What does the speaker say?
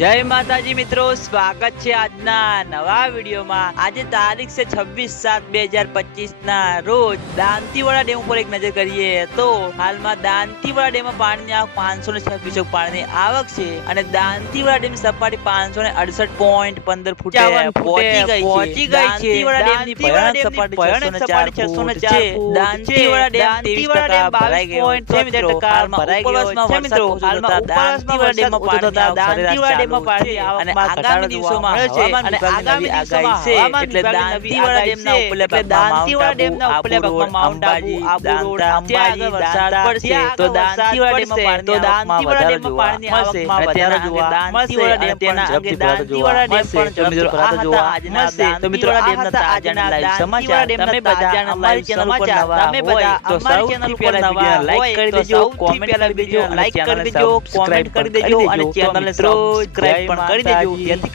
જય માતાજી મિત્રો સ્વાગત છે આજના નવા વિડીયોમાં. આજે તારીખ છે છવ્વીસ સાત બે હજાર પચીસ ના રોજ દાંતીવાડા ડેમ ઉપર એક નજર કરીએ તો હાલમાં દાંતીવાડા ડેમમાં પાણીની આવક પાંચસો ને છવ્વીસ પાણીની આવક છે અને દાંતીવાડા ડેમ સપાટી પાંચસો ને અડસઠ પોઈન્ટ પંદર ફૂટ પહોંચી ગઈ છે. દાંતીવાડા ડેમ મિત્રો દાંતીવાડા ડેમમાં ચાલુ છે અને આગામી દિવસોમાં હવામાન અને આગામી દિવસોમાં હવામાન એટલે વિભાગની નવી દાંતીવાડા ડેમના ઉપલે ભાગમાં માઉન્ટ આબુ આબુ રોડ ત્યાં આગળ વરસાદ પડશે. તો દાંતીવાડા ડેમમાં પાણીની આવકમાં વધારો જોવા મળશે. તો દાંતીવાડા ડેમમાં પાણીની આવકમાં વધારો જોવા મળશે. તો મિત્રો આ હતા આજના તાજા સમાચાર. તમે બધા અમારી ચેનલ ઉપર નવા તમે બધા અમારી ચેનલ ઉપર નવા લાઈક કરી દેજો કોમેન્ટ કરી દેજો લાઈક કરી દેજો કોમેન્ટ કરી દેજો અને ચેનલને સબસ્ક્રાઇબ પણ કરી દેજો જેથી